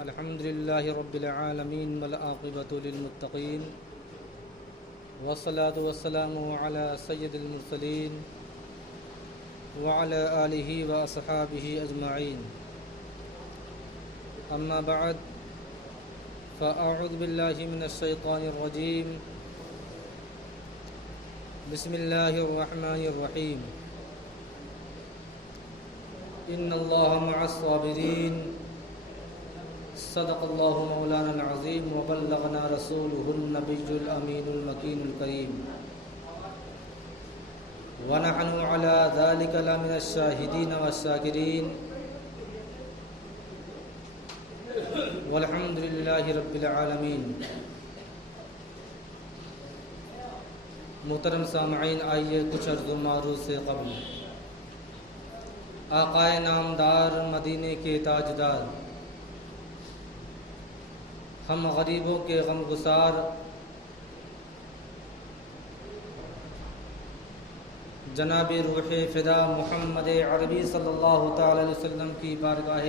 الحمد لله رب العالمين والعاقبة للمتقين والصلاة والسلام على سيد المرسلين وعلى آله وأصحابه أجمعين. أما بعد فأعوذ بالله من الشيطان الرجيم. بسم الله الرحمن الرحيم. إن الله مع الصابرين. صدق الله مولانا العظيم وبلغنا رسوله النبي الأمين المكين الكريم ونحن على ذلك لمن الشاهدين والشاكرين والحمد لله رب العالمين. محترم سامعین، آئیے کچھ عرض و معروض سے قبل آقائے نامدار، مدینے کے تاجدار، ہم غریبوں کے غم گسار، جناب روح فدا محمد عربی صلی اللہ تعالی علیہ وسلم کی بارگاہ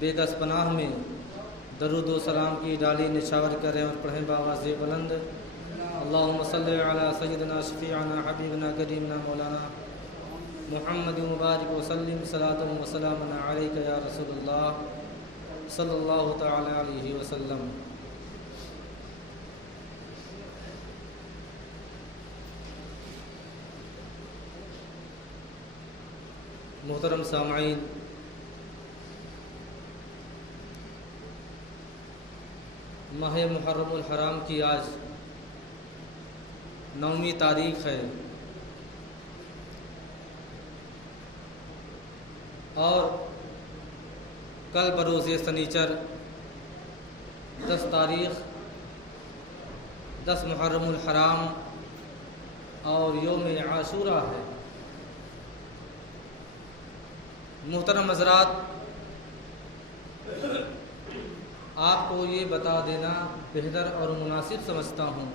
بے کس پناہ میں درود و سلام کی ڈالی نچھاور کریں اور پڑھیں بآواز بلند: اللہم صلی علی سیدنا شفیعنا حبیبنا کریمنا مولانا محمد مبارک وسلم صلاۃ و سلام علیک یا رسول اللہ صلی اللہ تعالی علیہ وسلم. محترم سامعین، ماہ محرم الحرام کی آج 9ویں تاریخ ہے اور کل بروز سنیچر 10 تاریخ 10 محرم الحرام اور یوم عاشورہ ہے. محترم حضرات، آپ کو یہ بتا دینا بہتر اور مناسب سمجھتا ہوں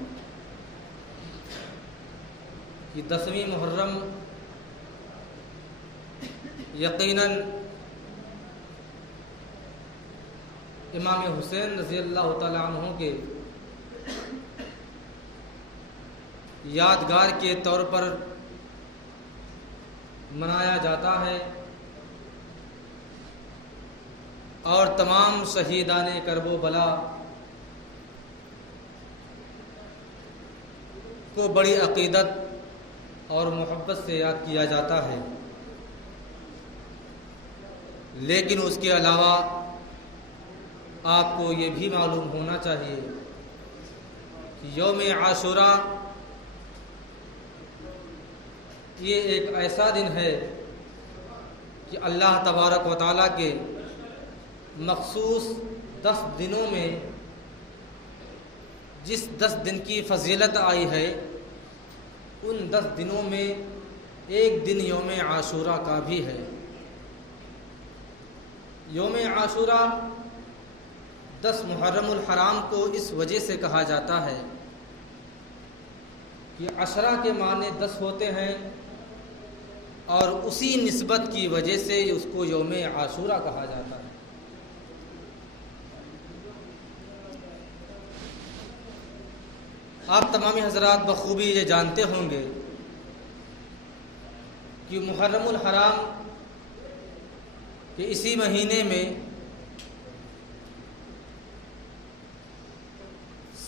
کہ 10ویں محرم یقیناً امام حسین رضی اللہ تعالیٰ عنہ کے یادگار کے طور پر منایا جاتا ہے اور تمام شہیدان کرب و بلا کو بڑی عقیدت اور محبت سے یاد کیا جاتا ہے. لیکن اس کے علاوہ آپ کو یہ بھی معلوم ہونا چاہیے کہ یوم عاشورہ یہ ایک ایسا دن ہے کہ اللہ تبارک و تعالیٰ کے مخصوص 10 دنوں میں جس 10 دن کی فضیلت آئی ہے ان 10 دنوں میں ایک دن یوم عاشورہ کا بھی ہے. یوم عاشورہ 10 محرم الحرام کو اس وجہ سے کہا جاتا ہے کہ عشرہ کے معنی 10 ہوتے ہیں اور اسی نسبت کی وجہ سے اس کو یوم عاشورہ کہا جاتا ہے. آپ تمامی حضرات بخوبی یہ جانتے ہوں گے کہ محرم الحرام کہ اسی مہینے میں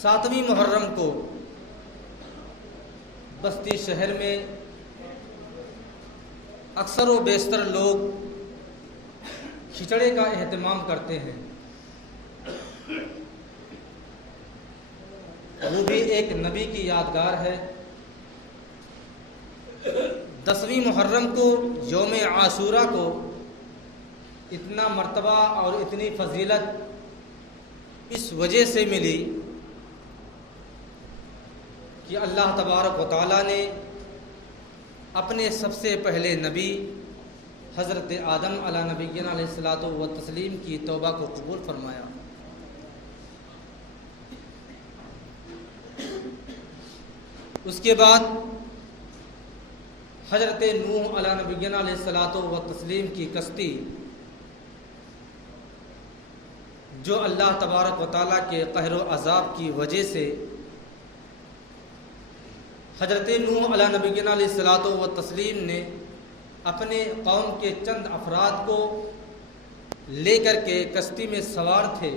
7ویں محرم کو بستی شہر میں اکثر و بیشتر لوگ کھچڑے کا اہتمام کرتے ہیں. وہ بھی ایک نبی کی یادگار ہے. 10ویں محرم کو یوم عاشورہ کو اتنا مرتبہ اور اتنی فضیلت اس وجہ سے ملی کہ اللہ تبارک و تعالیٰ نے اپنے سب سے پہلے نبی حضرت آدم علیہ نبینا علیہ الصلاۃ والتسلیم کی توبہ کو قبول فرمایا. اس کے بعد حضرت نوح علیہ نبینا علیہ الصلاۃ والتسلیم کی کشتی جو اللہ تبارک و تعالیٰ کے قہر و عذاب کی وجہ سے حضرت نوح علیہ نبینا علیہ الصلوۃ والتسلیم نے اپنے قوم کے چند افراد کو لے کر کے کشتی میں سوار تھے،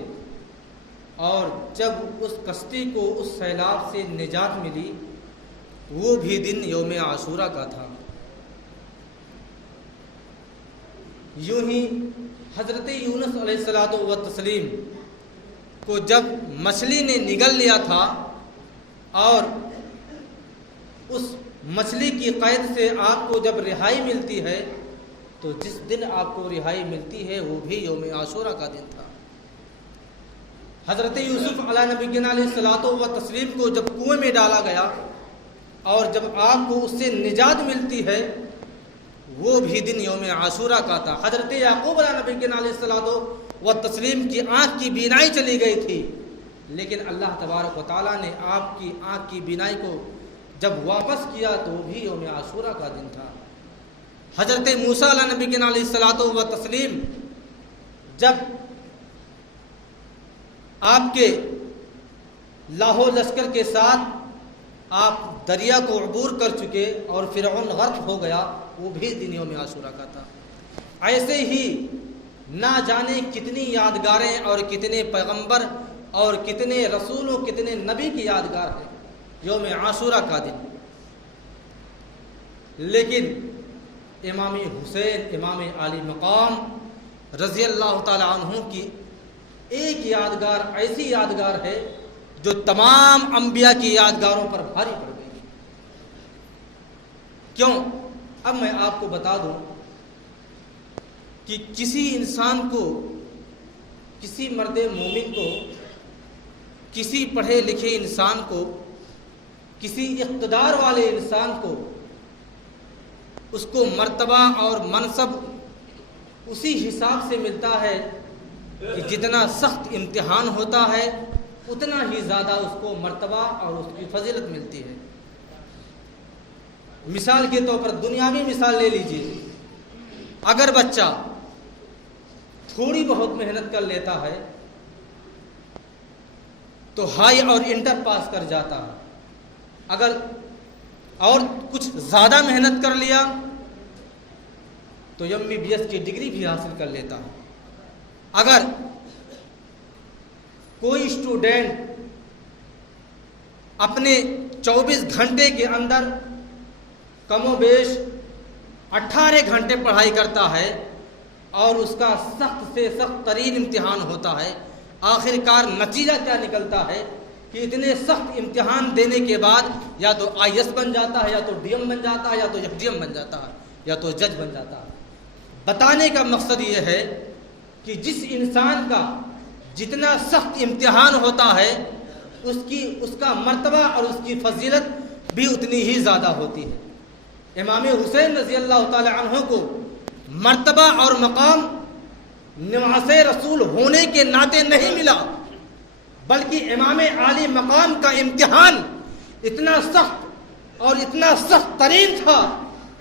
اور جب اس کشتی کو اس سیلاب سے نجات ملی وہ بھی دن یوم عاشورہ کا تھا۔ یوں ہی حضرت یونس علیہ الصلوۃ والتسلیم کو جب مچھلی نے نگل لیا تھا اور اس مچھلی کی قید سے آپ کو جب رہائی ملتی ہے تو جس دن آپ کو رہائی ملتی ہے وہ بھی یوم عاشورہ کا دن تھا۔ حضرت یوسف علیہ نبینا علیہ الصلوۃ والتسلیم کو جب کنویں میں ڈالا گیا اور جب آپ کو اس سے نجات ملتی ہے وہ بھی دن یوم عاشورہ کا تھا۔ حضرت یعقوب علیہ نبینا علیہ الصلوۃ والتسلیم کی آنکھ کی بینائی چلی گئی تھی، لیکن اللہ تبارک و تعالیٰ نے آپ کی آنکھ کی بینائی کو جب واپس کیا تو وہ بھی یوم عاشورہ کا دن تھا۔ حضرت موسیٰ علیہ نبینا علیہ الصلوۃ والتسلیم جب آپ کے لاہو لشکر کے ساتھ آپ دریا کو عبور کر چکے اور فرعون غرق ہو گیا وہ بھی دن یوم عاشورہ کا تھا۔ ایسے ہی نہ جانے کتنی یادگاریں اور کتنے پیغمبر اور کتنے رسولوں کتنے نبی کی یادگار ہے یوم عاشورہ کا دن، لیکن امام حسین امام عالی مقام رضی اللہ تعالی عنہ کی ایک یادگار ایسی یادگار ہے جو تمام انبیاء کی یادگاروں پر بھاری پڑ گئی۔ کیوں؟ اب میں آپ کو بتا دوں کہ کسی انسان کو، کسی مرد مومن کو، کسی پڑھے لکھے انسان کو، کسی اقتدار والے انسان کو اس کو مرتبہ اور منصب اسی حساب سے ملتا ہے کہ جتنا سخت امتحان ہوتا ہے اتنا ہی زیادہ اس کو مرتبہ اور اس کی فضیلت ملتی ہے۔ مثال کے طور پر دنیاوی مثال لے لیجیے، اگر بچہ تھوڑی بہت محنت کر لیتا ہے تو ہائی اور انٹر پاس کر جاتا ہے، اگر اور کچھ زیادہ محنت کر لیا تو MBBS کی ڈگری بھی حاصل کر لیتا ہے۔ اگر کوئی اسٹوڈینٹ اپنے 24 گھنٹے کے اندر کم و بیش 18 گھنٹے پڑھائی کرتا ہے اور اس کا سخت سے سخت ترین امتحان ہوتا ہے، آخر کار نتیجہ کیا نکلتا ہے کہ اتنے سخت امتحان دینے کے بعد یا تو IAS بن جاتا ہے، یا تو DM بن جاتا ہے، یا تو FDM بن جاتا ہے، یا تو جج بن جاتا ہے۔ بتانے کا مقصد یہ ہے کہ جس انسان کا جتنا سخت امتحان ہوتا ہے اس کا مرتبہ اور اس کی فضیلت بھی اتنی ہی زیادہ ہوتی ہے۔ امام حسین رضی اللہ تعالی عنہ کو مرتبہ اور مقام نواز رسول ہونے کے ناطے نہیں ملا، بلکہ امام عالی مقام کا امتحان اتنا سخت اور اتنا سخت ترین تھا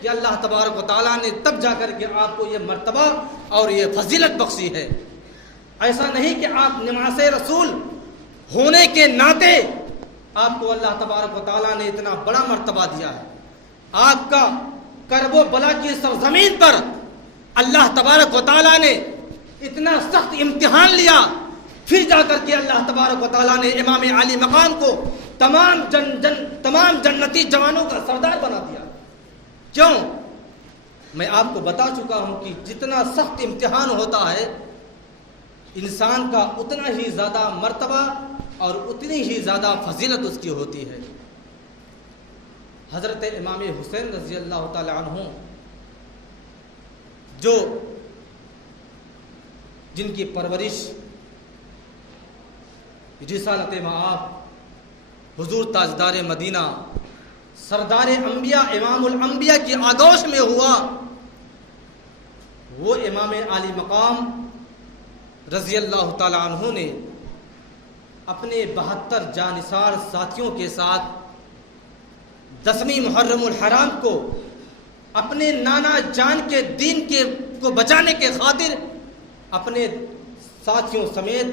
کہ اللہ تبارک و تعالیٰ نے تب جا کر کے آپ کو یہ مرتبہ اور یہ فضیلت بخشی ہے۔ ایسا نہیں کہ آپ نواز رسول ہونے کے ناطے آپ کو اللہ تبارک و تعالیٰ نے اتنا بڑا مرتبہ دیا ہے، آپ کا کرب و بلا کی سرزمین پر اللہ تبارک و تعالیٰ نے اتنا سخت امتحان لیا، پھر جا کر کے اللہ تبارک و تعالیٰ نے امام عالی مقام کو تمام جنتی جوانوں کا سردار بنا دیا۔ کیوں؟ میں آپ کو بتا چکا ہوں کہ جتنا سخت امتحان ہوتا ہے انسان کا اتنا ہی زیادہ مرتبہ اور اتنی ہی زیادہ فضیلت اس کی ہوتی ہے۔ حضرت امام حسین رضی اللہ تعالی عنہ جن کی پرورش رسالت مآب حضور تاجدار مدینہ سردار انبیاء امام الانبیاء کی آغوش میں ہوا، وہ امام عالی مقام رضی اللہ تعالی عنہ نے اپنے 72 جانثار ساتھیوں کے ساتھ 10ویں محرم الحرام کو اپنے نانا جان کے دین کو بچانے کے خاطر اپنے ساتھیوں سمیت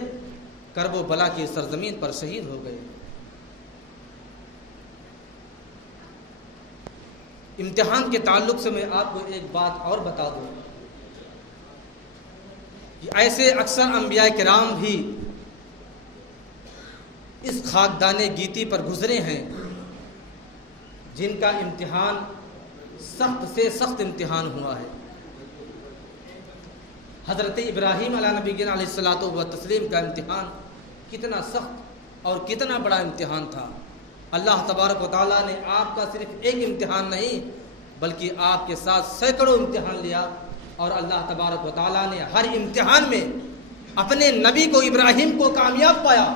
کرب و بلا کی سرزمین پر شہید ہو گئے۔ امتحان کے تعلق سے میں آپ کو ایک بات اور بتا دوں کہ ایسے اکثر انبیاء کرام بھی اس خاکدان گیتی پر گزرے ہیں جن کا امتحان سخت سے سخت امتحان ہوا ہے۔ حضرت ابراہیم علیہ نبی علیہ الصلوۃ والتسلیم کا امتحان کتنا سخت اور کتنا بڑا امتحان تھا۔ اللہ تبارک و تعالیٰ نے آپ کا صرف ایک امتحان نہیں بلکہ آپ کے ساتھ سینکڑوں امتحان لیا، اور اللہ تبارک و تعالیٰ نے ہر امتحان میں اپنے نبی کو ابراہیم کو کامیاب پایا،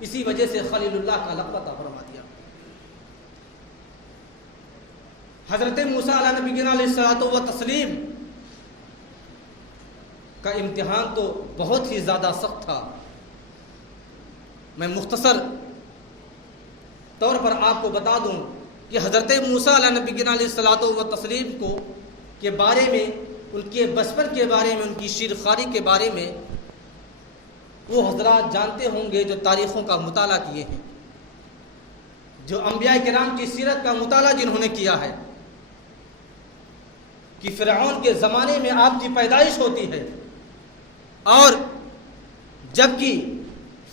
اسی وجہ سے خلیل اللہ کا لقب عطا فرما دیا۔ حضرت موسیٰ علیہ نبی علیہ الصلوۃ والتسلیم کا امتحان تو بہت ہی زیادہ سخت تھا۔ میں مختصر طور پر آپ کو بتا دوں کہ حضرت موسیٰ علیہ نبی علیہ الصلوۃ والتسلیم کو کے بارے میں، ان کے بچپن کے بارے میں، ان کی شیرخواری کے بارے میں وہ حضرات جانتے ہوں گے جو تاریخوں کا مطالعہ کیے ہیں، جو انبیاء کرام کی سیرت کا مطالعہ جنہوں نے کیا ہے، کہ فرعون کے زمانے میں آپ کی پیدائش ہوتی ہے، اور جبکہ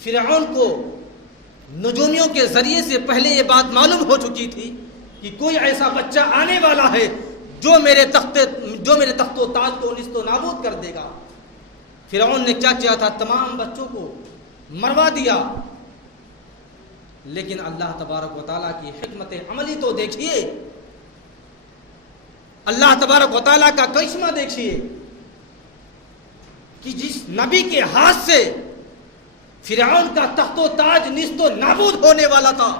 فرعون کو نجومیوں کے ذریعے سے پہلے یہ بات معلوم ہو چکی تھی کہ کوئی ایسا بچہ آنے والا ہے جو میرے تخت و تاج کو نیست و نابود کر دے گا۔ فرعون نے کیا کیا تھا؟ تمام بچوں کو مروا دیا، لیکن اللہ تبارک و تعالیٰ کی حکمت عملی تو دیکھیے، اللہ تبارک و تعالیٰ کا کرشمہ دیکھیے کہ جس نبی کے ہاتھ سے فرعون کا تخت و تاج نیست و نابود ہونے والا تھا،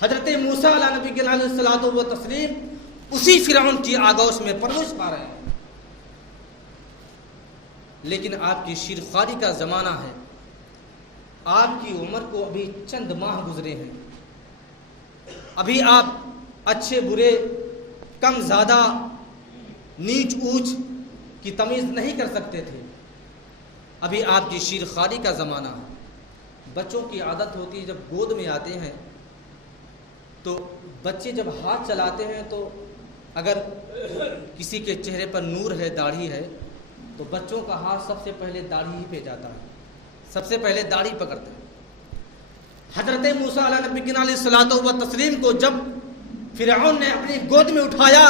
حضرت موسیٰ علیہ نبی علیہ الصلوۃ والتسلیم اسی فرعون کی آغوش میں پرورش پا رہے ہیں۔ لیکن آپ کی شیرخواری کا زمانہ ہے، آپ کی عمر کو ابھی چند ماہ گزرے ہیں، ابھی آپ اچھے برے، کم زیادہ، نیچ اونچ کی تمیز نہیں کر سکتے تھے، ابھی آپ کی شیرخواری کا زمانہ ہے۔ بچوں کی عادت ہوتی ہے جب گود میں آتے ہیں تو بچے جب ہاتھ چلاتے ہیں تو اگر کسی کے چہرے پر نور ہے، داڑھی ہے، تو بچوں کا ہاتھ سب سے پہلے داڑھی ہی پہ جاتا ہے، سب سے پہلے داڑھی پکڑتے ہیں۔ حضرت موسیٰ علیہ نبی علیہ الصلوۃ والتسلیم کو جب فرعون نے اپنی گود میں اٹھایا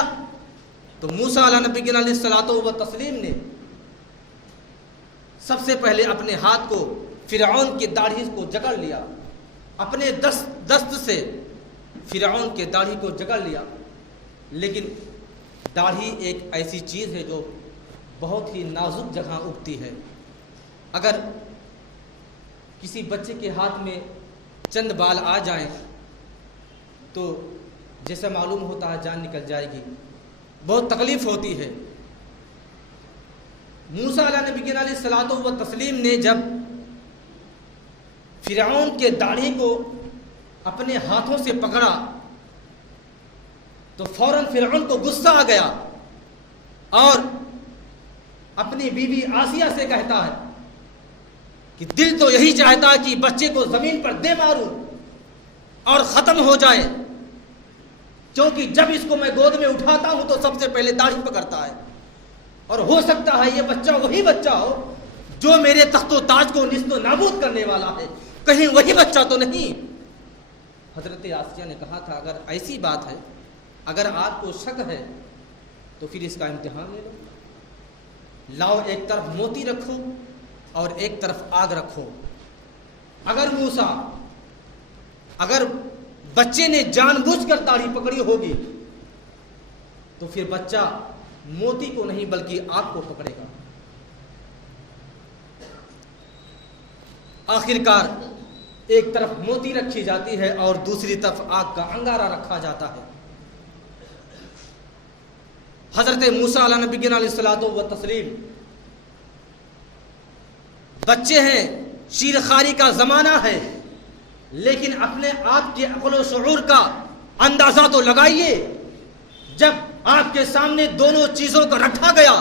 تو موسیٰ علیہ نبی علیہ الصلوۃ والتسلیم نے سب سے پہلے اپنے ہاتھ کو فرعون کی داڑھی کو جکڑ لیا، اپنے دست سے فرعون کے داڑھی کو جکڑ لیا۔ لیکن داڑھی ایک ایسی چیز ہے جو بہت ہی نازک جگہ اگتی ہے، اگر کسی بچے کے ہاتھ میں چند بال آ جائیں تو جیسا معلوم ہوتا ہے جان نکل جائے گی، بہت تکلیف ہوتی ہے۔ موسیٰ علیہ نبی علیہ الصلوۃ والتسلیم نے جب فرعون کے داڑھی کو اپنے ہاتھوں سے پکڑا تو فوراً فرعون کو غصہ آ گیا اور اپنی بیوی آسیہ سے کہتا ہے کہ دل تو یہی چاہتا ہے کہ بچے کو زمین پر دے ماروں اور ختم ہو جائے، کیونکہ جب اس کو میں گود میں اٹھاتا ہوں تو سب سے پہلے داڑھی پکڑتا ہے، اور ہو سکتا ہے یہ بچہ وہی بچہ ہو جو میرے تخت و تاج کو نیست و نابود کرنے والا ہے، کہیں وہی بچہ تو نہیں۔ حضرت آسیہ نے کہا تھا اگر ایسی بات ہے، اگر آپ کو شک ہے تو پھر اس کا امتحان لے لو، لاؤ ایک طرف موتی رکھو اور ایک طرف آگ رکھو۔ اگر بچے نے جان بوجھ کر داڑھی پکڑی ہوگی تو پھر بچہ موتی کو نہیں بلکہ آگ کو پکڑے گا۔ آخرکار ایک طرف موتی رکھی جاتی ہے اور دوسری طرف آگ کا انگارہ رکھا جاتا ہے۔ حضرت موسیٰ علیہ نبی علیہ الصلوۃ والتسلیم بچے ہیں، شیرخواری کا زمانہ ہے، لیکن اپنے آپ کے عقل و شعور کا اندازہ تو لگائیے، جب آپ کے سامنے دونوں چیزوں کو رکھا گیا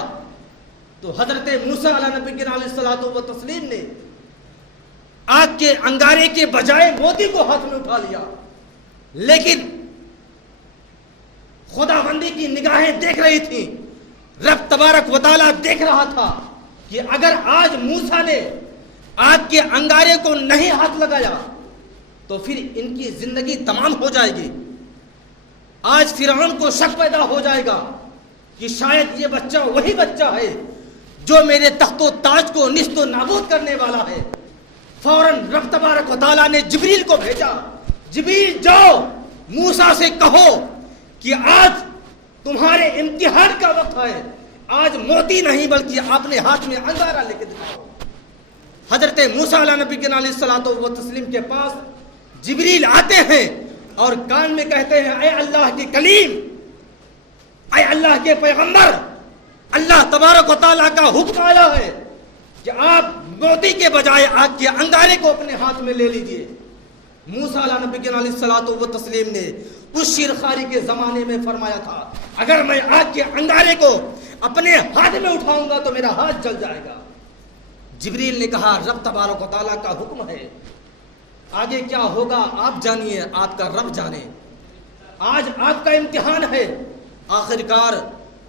تو حضرت موسیٰ علیہ نبی علیہ الصلوۃ والتسلیم نے آگ کے انگارے کے بجائے موتی کو ہاتھ میں اٹھا لیا، لیکن خداوندی کی نگاہیں دیکھ رہی تھیں، رب تبارک و تعالیٰ دیکھ رہا تھا کہ اگر آج موسیٰ نے آگ کے انگارے کو نہیں ہاتھ لگایا تو پھر ان کی زندگی تمام ہو جائے گی۔ آج فرعون کو شک پیدا ہو جائے گا کہ شاید یہ بچہ وہی بچہ ہے جو میرے تخت و تاج کو نیست و نابود کرنے والا ہے۔ فوراً رب تبارک و تعالیٰ نے جبریل کو بھیجا، جبریل جاؤ موسیٰ سے کہو کہ آج تمہارے امتحان کا وقت ہے، آج موتی نہیں بلکہ اپنے ہاتھ میں انگارہ لے کے دکھاؤ۔ حضرت موسیٰ علیہ نبی کے الصلوۃ والتسلیم کے پاس جبریل آتے ہیں اور کان میں کہتے ہیں، اے اللہ کے کلیم، اے اللہ کے پیغمبر، اللہ تبارک و تعالیٰ کا حکم آیا ہے کہ آپ موتی کے بجائے آگ کے انگارے کو اپنے ہاتھ میں لے لیجئے۔ موسیٰ علیہ نبی کے الصلوۃ والتسلیم نے اس شیرخواری کے زمانے میں فرمایا تھا، اگر میں آگ کے انگارے کو اپنے ہاتھ میں اٹھاؤں گا تو میرا ہاتھ جل جائے گا۔ جبریل نے کہا رب تبارک و تعالیٰ کا حکم ہے، آگے کیا ہوگا آپ جانیے، آپ کا رب جانے، آج آپ کا امتحان ہے۔ آخرکار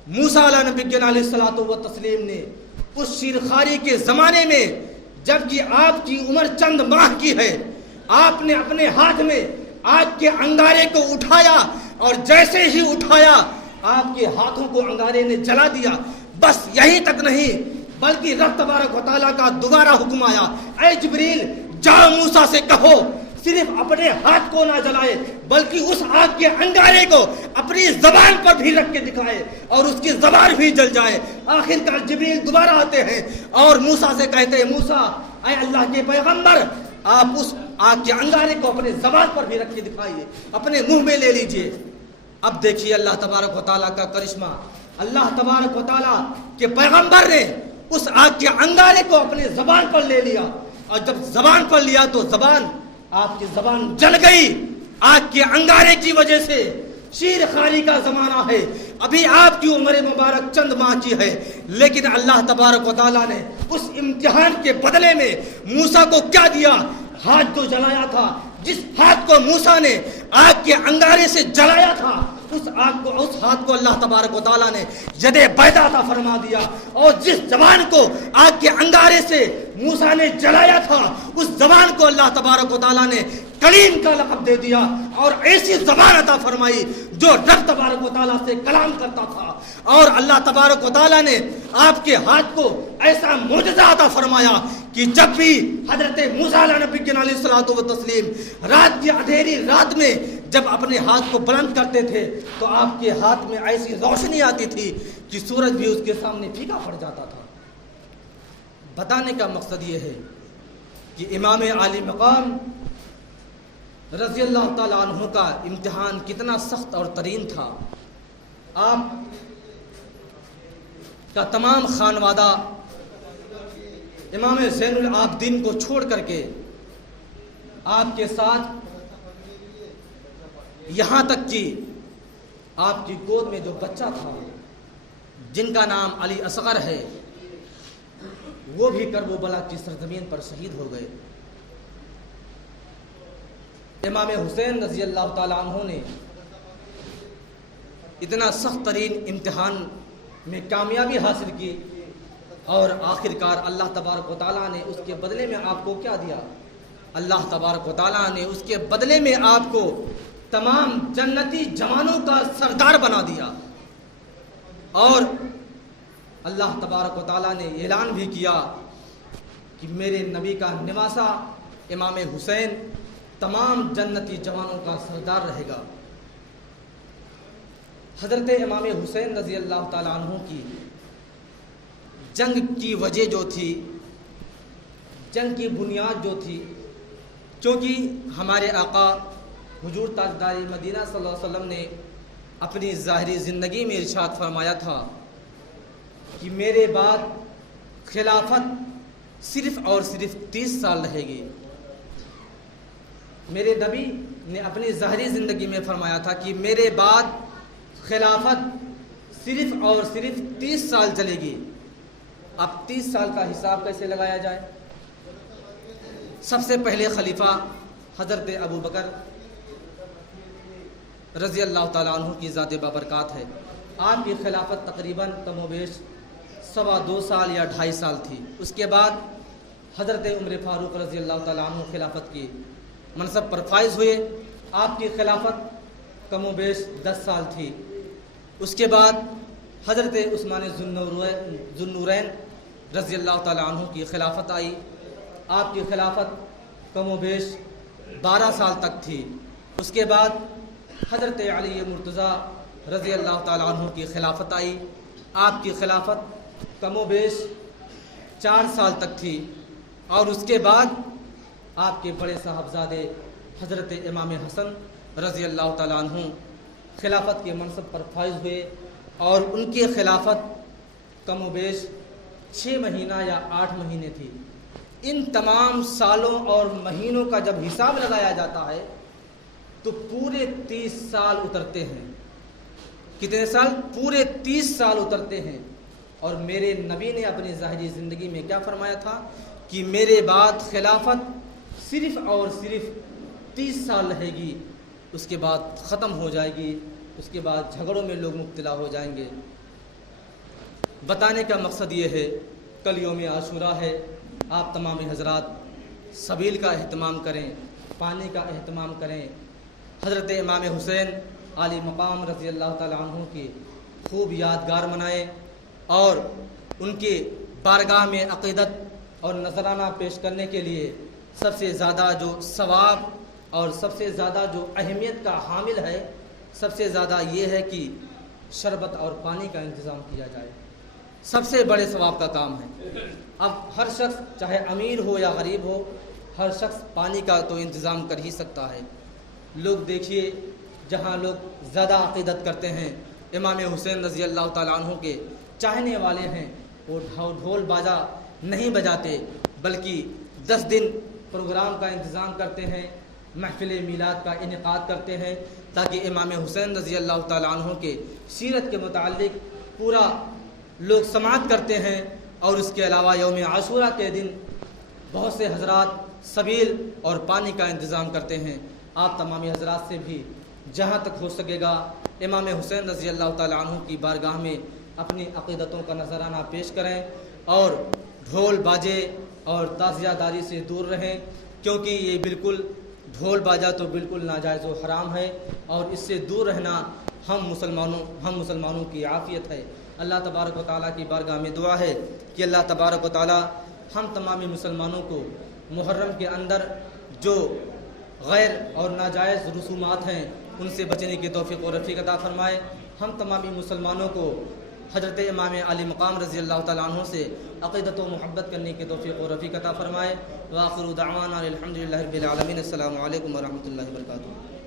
موسیٰ علیہ نبی کے الصلوۃ والتسلیم نے اس شیرخواری کے زمانے میں، جبکہ آپ کی عمر چند ماہ کی ہے، آپ نے اپنے ہاتھ میں آگ کے انگارے کو اٹھایا اور جیسے ہی اٹھایا آپ کے ہاتھوں کو انگارے نے جلا دیا۔ بس یہی تک نہیں بلکہ رب تبارک و تعالیٰ کا دوبارہ حکم آیا، اے جبریل جاؤ موسیٰ سے کہو صرف اپنے ہاتھ کو نہ جلائے بلکہ اس آگ کے انگارے کو اپنی زبان پر بھی رکھ کے دکھائے اور اس کی زبان بھی جل جائے۔ آخرکار جبریل دوبارہ آتے ہیں اور موسیٰ سے کہتے ہیں، موسیٰ اے اللہ کے پیغمبر، آپ اس آگ کے انگارے کو اپنے زبان پر بھی رکھ کے دکھائیے، اپنے منہ میں لے لیجئے۔ اب دیکھیے اللہ تبارک و تعالیٰ کا کرشمہ، اللہ تبارک و تعالیٰ کے پیغمبر نے اس آگ کے انگارے کو اپنے زبان پر لے لیا، اور جب زبان پر لیا تو زبان، آپ کی زبان جل گئی آگ کے انگارے کی وجہ سے۔ شیرخواری کا زمانہ ہے، ابھی آپ کی عمر مبارک چند ماہ کی ہے، لیکن اللہ تبارک و تعالیٰ نے اس امتحان کے بدلے میں موسیٰ کو کیا دیا؟ ہاتھ جو جلایا تھا، جس ہاتھ کو موسیٰ نے آگ کے انگارے سے جلایا تھا، اس ہاتھ کو اللہ تبارک و تعالیٰ نے ید بیضا عطا فرما دیا، اور جس زبان کو آگ کے انگارے سے موسیٰ نے جلایا تھا، اس زبان کو اللہ تبارک و تعالیٰ نے کلیم کا لقب دے دیا، اور ایسی زبان عطا فرمائی جو رب تبارک و تعالیٰ سے کلام کرتا تھا۔ اور اللہ تبارک و تعالیٰ نے آپ کے ہاتھ کو ایسا معجزہ عطا فرمایا کہ جب بھی حضرت موسیٰ علیہ نبی کے الصلوۃ والتسلیم رات کی اندھیری رات میں جب اپنے ہاتھ کو بلند کرتے تھے تو آپ کے ہاتھ میں ایسی روشنی آتی تھی کہ سورج بھی اس کے سامنے پھیکا پڑ جاتا تھا۔ بتانے کا مقصد یہ ہے کہ امام عالی مقام رضی اللہ تعالیٰ عنہ کا امتحان کتنا سخت اور ترین تھا۔ آپ کا تمام خانوادہ امام زین العابدین کو چھوڑ کر کے آپ کے ساتھ، یہاں تک کہ آپ کی گود میں جو بچہ تھا جن کا نام علی اصغر ہے، وہ بھی کربلا کی سرزمین پر شہید ہو گئے۔ امام حسین رضی اللہ تعالیٰ عنہ نے اتنا سخت ترین امتحان میں کامیابی حاصل کی، اور آخرکار اللہ تبارک و تعالیٰ نے اس کے بدلے میں آپ کو کیا دیا؟ اللہ تبارک و تعالیٰ نے اس کے بدلے میں آپ کو تمام جنتی جوانوں کا سردار بنا دیا، اور اللہ تبارک و تعالیٰ نے اعلان بھی کیا کہ میرے نبی کا نواسا امام حسین تمام جنتی جوانوں کا سردار رہے گا۔ حضرت امام حسین رضی اللہ تعالیٰ عنہ کی جنگ کی وجہ جو تھی، جنگ کی بنیاد جو تھی، کیونکہ ہمارے آقا حضور تاجدار مدینہ صلی اللہ علیہ وسلم نے اپنی ظاہری زندگی میں ارشاد فرمایا تھا کہ میرے بعد خلافت صرف اور صرف 30 سال رہے گی۔ میرے نبی نے اپنی ظاہری زندگی میں فرمایا تھا کہ میرے بعد خلافت صرف اور صرف 30 سال چلے گی۔ اب 30 سال کا حساب کیسے لگایا جائے؟ سب سے پہلے خلیفہ حضرت ابو بکر رضی اللہ تعالیٰ عنہ کی ذات بابرکات ہے۔ آپ کی خلافت تقریباً کم و بیش 2.25 سال یا 2.5 سال تھی۔ اس کے بعد حضرت عمر فاروق رضی اللہ تعالیٰ عنہ خلافت کی منصب پر فائز ہوئے۔ آپ کی خلافت کم و بیش 10 سال تھی۔ اس کے بعد حضرت عثمان ذوالنورین رضی اللہ تعالیٰ عنہ کی خلافت آئی۔ آپ کی خلافت کم و بیش 12 سال تک تھی۔ اس کے بعد حضرت علی مرتضیٰ رضی اللہ تعالیٰ عنہ کی خلافت آئی۔ آپ کی خلافت کم و بیش 4 سال تک تھی، اور اس کے بعد آپ کے بڑے صاحبزادے حضرت امام حسن رضی اللہ تعالیٰ عنہ خلافت کے منصب پر فائز ہوئے، اور ان کی خلافت کم و بیش 6 مہینہ یا 8 مہینے تھی۔ ان تمام سالوں اور مہینوں کا جب حساب لگایا جاتا ہے تو پورے 30 سال اترتے ہیں۔ کتنے سال؟ پورے 30 سال اترتے ہیں۔ اور میرے نبی نے اپنی ظاہری زندگی میں کیا فرمایا تھا کہ میرے بعد خلافت صرف اور صرف 30 سال رہے گی، اس کے بعد ختم ہو جائے گی، اس کے بعد جھگڑوں میں لوگ مبتلا ہو جائیں گے۔ بتانے کا مقصد یہ ہے، کل یوم عاشوراء ہے، آپ تمام حضرات سبیل کا اہتمام کریں، پانی کا اہتمام کریں، حضرت امام حسین عالی مقام رضی اللہ تعالیٰ عنہ کی خوب یادگار منائیں، اور ان کے بارگاہ میں عقیدت اور نذرانہ پیش کرنے کے لیے سب سے زیادہ جو ثواب اور سب سے زیادہ جو اہمیت کا حامل ہے، سب سے زیادہ یہ ہے کہ شربت اور پانی کا انتظام کیا جائے۔ سب سے بڑے ثواب کا کام ہے۔ اب ہر شخص چاہے امیر ہو یا غریب ہو، ہر شخص پانی کا تو انتظام کر ہی سکتا ہے۔ لوگ دیکھیے، جہاں لوگ زیادہ عقیدت کرتے ہیں، امام حسین رضی اللہ تعالیٰ عنہ کے چاہنے والے ہیں، وہ ڈھول باجا نہیں بجاتے، بلکہ 10 دن پروگرام کا انتظام کرتے ہیں، محفل میلاد کا انعقاد کرتے ہیں، تاکہ امام حسین رضی اللہ تعالیٰ عنہ کے سیرت کے متعلق پورا لوگ سماعت کرتے ہیں۔ اور اس کے علاوہ یوم عاشوراء کے دن بہت سے حضرات سبیل اور پانی کا انتظام کرتے ہیں۔ آپ تمامی حضرات سے بھی جہاں تک ہو سکے گا امام حسین رضی اللہ تعالیٰ عنہ کی بارگاہ میں اپنی عقیدتوں کا نذرانہ پیش کریں، اور ڈھول باجے اور تعزیہ داری سے دور رہیں، کیونکہ یہ بالکل ڈھول باجا تو بالکل ناجائز و حرام ہے، اور اس سے دور رہنا ہم مسلمانوں کی عافیت ہے۔ اللہ تبارک و تعالیٰ کی بارگاہ میں دعا ہے کہ اللہ تبارک و تعالیٰ ہم تمامی مسلمانوں کو محرم کے اندر جو غیر اور ناجائز رسومات ہیں ان سے بچنے کی توفیق و رفیق عطا فرمائے۔ ہم تمامی مسلمانوں کو حضرت امام علی مقام رضی اللہ تعالیٰ عنہ سے عقیدت و محبت کرنے کی توفیق و رفیق عطا فرمائے۔ وآخر دعوانا الحمد للہ رب العالمین۔ السلام علیکم ورحمۃ اللہ وبرکاتہ۔